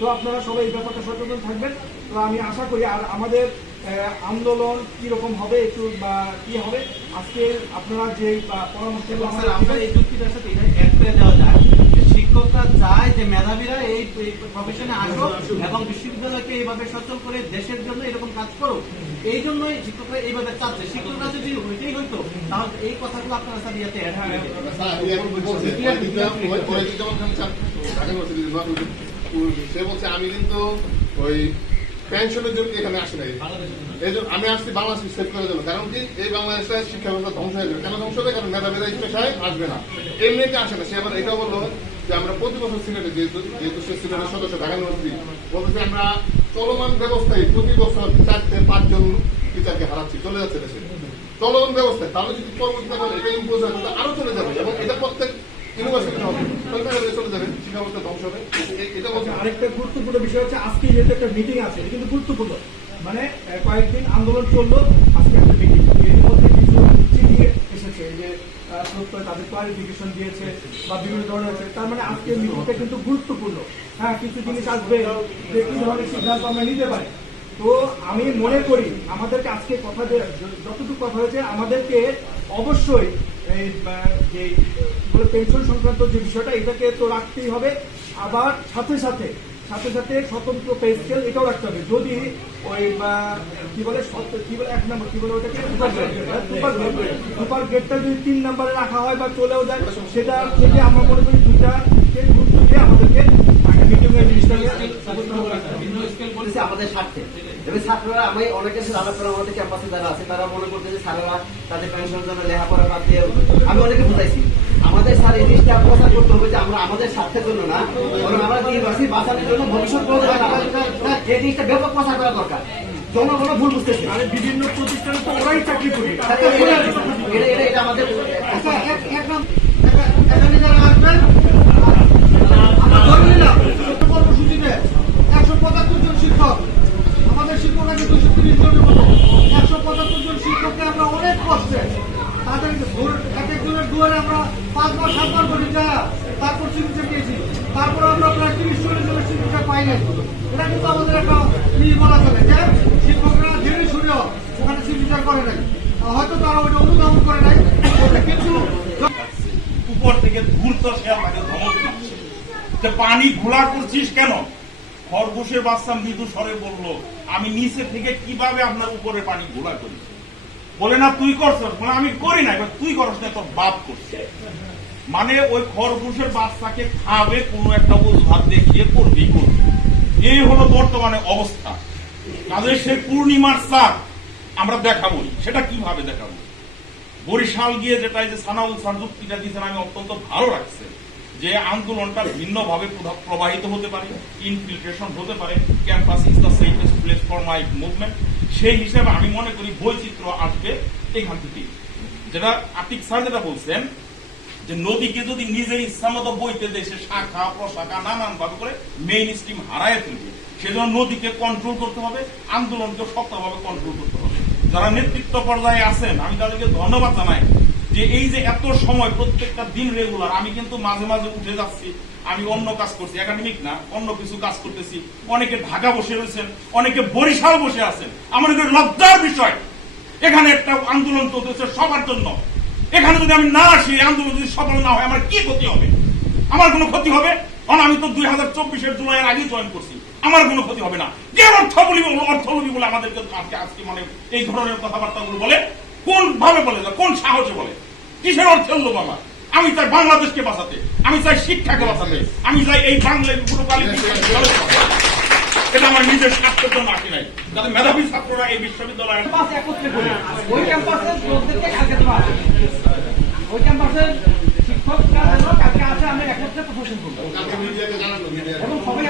তো আপনারা সবাই এই ব্যাপারটা সচেতন থাকবেন। তো আমি আশা করি আর আমাদের আন্দোলন কীরকম হবে একটু বা কি হবে আজকে আপনারা যে আমরা এই যুক্তিটার সাথে করে দেওয়া যায় শিক্ষকরা চায় যে মেধাবীরা এই প্রফেশনে আসুক এবং বিশ্ববিদ্যালয়কে এইভাবে সচল করে দেশের জন্য এরকম কাজ করুক। এই জন্যই শিক্ষকরা এইভাবে চাচ্ছে। শিক্ষকরা যদি ওইটাই হইতো তাহলে এই কথাগুলো আপনারা স্যার ইয়াতে অ্যাড করে সে বলছে আমি কিন্তু ওই পেনশনের জন্য এখানে আসি নাই। এই জন্য আমি আসছি বাংলাদেশ সেভ করার জন্য। কারণ কি? এই বাংলাদেশটা শিক্ষা ব্যবস্থা ধ্বংস হয়ে যাবে। কেন ধ্বংস হবে? কারণ মেধাবীরা এই পেশায় আসবে না। এমনিতে আসে না। সে আবার এটাও বলল যে আমরা প্রতি বছর সিলেটে, যেহেতু যেহেতু সে সিলেটের সদস্য, ঢাকা ইউনিভার্সিটি, বলতেছে আমরা চলমান ব্যবস্থায় প্রতি বছর চারটে, পাঁচজন টিচারকে হারাচ্ছি। চলে যাচ্ছে দেশে। চলমান ব্যবস্থায়। তাহলে যদি পরবর্তীতে এটা ইম্পোজ আরও চলে যাবে। এবং এটা প্রত্যেক ইউনিভার্সিটি হবে। আরেকটা গুরুত্বপূর্ণ বিষয় হচ্ছে, আজকে যেহেতু একটা মিটিং আছে কিন্তু গুরুত্বপূর্ণ। মানে কয়েকদিন আন্দোলন চলল, আজকে একটা মিটিং এর মধ্যে কিছু চিঠি এসেছে, যে তাদের দিয়েছে বা বিভিন্ন ধরনের তার মানে আজকের মিটিংটা কিন্তু গুরুত্বপূর্ণ। হ্যাঁ কিছু জিনিস আসবে যে কি ধরনের সিদ্ধান্ত আমরা নিতে পারি। তো আমি মনে করি, আমাদেরকে আজকে কথা যতটুকু কথা হয়েছে, আমাদেরকে অবশ্যই এই যে বলে পেনশন সংক্রান্ত যে বিষয়টা, এটাকে তো রাখতেই হবে। আবার সাথে সাথে সাথে সাথে স্বতন্ত্র পে স্কেল এটাও রাখতে হবে। যদি ওই কি বলে কি বলে, এক নম্বর, কি বলে ওটাকে? সুপার গ্রেডটা যদি তিন নম্বরে রাখা হয় বা চলেও যায়, সেটা থেকে আমরা মনে করি দুইটা গুরুত্ব দিয়ে আমাদেরকে আমাদের স্বার্থে। ছাত্ররা আমি অনেকের সাথে আলাপ করা আমাদের ক্যাম্পাসে যারা আছে তারা মনে করতে যে স্যারেরা তাদের পেনশন জন্য লেখাপড়া বাদ দিয়ে আমি অনেকে বুঝাইছি আমাদের স্যার এই জিনিসটা প্রচার করতে হবে যে আমরা আমাদের স্বার্থের জন্য না বরং আমরা ইউনিভার্সিটি বাঁচানোর জন্য ভবিষ্যৎ এই জিনিসটা ব্যাপক প্রচার করা দরকার জনগণ ভুল বুঝতেছে আরে বিভিন্ন প্রতিষ্ঠানে তো ওরাই চাকরি করে এটা আমাদের আচ্ছা, এক- এক নাম- এখা- এখানে যারা আসবেন, আমরা ধরে নিলাম, ছোট্ট কর্মসূচিতে একশো পঁচাত্তর জন শিক্ষক আমাদের শিক্ষক আছে দুশো তিরিশ জনের মতো একশো পঁচাত্তর জন শিক্ষককে আমরা অনেক কষ্টে তাদের দুয়ার- এক একজনের দুয়ারে আমরা তারপর চিকিৎসা পেয়েছি। তারপর আমরা প্রায় তিরিশ চল্লিশ জনের চিকিৎসা পাই নাই। এটা কিন্তু আমাদের একটা ই বলা চলে যে শিক্ষকরা শুনেও ওখানে চিকিৎসা করে নাই। হয়তো তারা ওইটা অনুধাবন করে নাই। কিন্তু উপর থেকে সে আমাকে ধমক দিচ্ছে। যে পানি ঘোলা করছিস কেন? খরগোশের বাচ্চা মৃদু স্বরে বলল, আমি নিচে থেকে কীভাবে আপনার উপরে পানি ঘোলা করি? বলে, না, তুই করছস মানে আমি করি না। এবার, তুই করস না, তোর বাপ করছে। মানে ওই খরগোশের বাচ্চাকে খাবে, কোনো একটা অজুহাত দেখিয়ে করবি করবি। এই হলো বর্তমানে অবস্থা। তাদের সেই পূর্ণিমার চাঁদ আমরা দেখাবই। সেটা কীভাবে দেখাবো? বরিশাল গিয়ে যেটা এই যে সানাউল স্যার যুক্তিটা দিয়েছেন, আমি অত্যন্ত ভালো লাগছে যে আন্দোলনটা ভিন্নভাবে প্রবাহিত হতে পারে ইনফিল্ট্রেশন হতে পারে campus is the safest place for my movement সেই হিসেবে আমি মনে করি বৈচিত্র্য আসবে এখান থেকে যেটা আতিক স্যার যেটা বলছেন, যে নদীকে যদি নিজের ইচ্ছা মতো বইতে দেশে শাখা, প্রশাখা নানান ভাবে করে মেইন স্ট্রিম হারায় তুলবে। সেজন্য নদীকে কন্ট্রোল করতে হবে, আন্দোলনকে শক্তভাবে কন্ট্রোল করতে হবে। যারা নেতৃত্ব পর্যায়ে আছেন, আমি তাদেরকে ধন্যবাদ জানাই। যে এই যে এত সময় প্রত্যেকটা দিন রেগুলার আমি কিন্তু মাঝে মাঝে উঠে যাচ্ছি, আমি অন্য কাজ করছি একাডেমিক না, অন্য কিছু কাজ করতেছি। অনেকে ঢাকা বসে রয়েছেন, অনেকে বরিশাল বসে আছেন। আমার এটা লজ্জার বিষয়। এখানে একটা আন্দোলন চলতেছে সবার জন্য। এখানে যদি আমি না আসি আন্দোলন যদি সফল না হয়, আমার কি ক্ষতি হবে? আমার কোনো ক্ষতি হবে? কারণ আমি তো দুই হাজার চব্বিশের জুলাইয়ের আগেই জয়েন করছি। আমার কোনো ক্ষতি হবে না। যে অর্থবলী অর্থবলী বলে আমাদেরকে আজকে আজকে মানে এই ধরনের কথাবার্তাগুলো বলে কোন ভাবে বলে না কোন সাহসে বলে? কিসের অর্থের লোক আমার আমি চাই বাংলাদেশকে বাঁচাতে আমি চাই শিক্ষাকে বাঁচাতে আমি চাই এই বাংলায় পুরো এটা আমার নিজের স্বার্থের জন্য আসি নাই। যাতে মেধাবী ছাত্ররা এই বিশ্ববিদ্যালয়ের ক্যাম্পাস একত্রে ওই ক্যাম্পাসের ওই ক্যাম্পাসের কালকে আমরা করব। এবং সবাই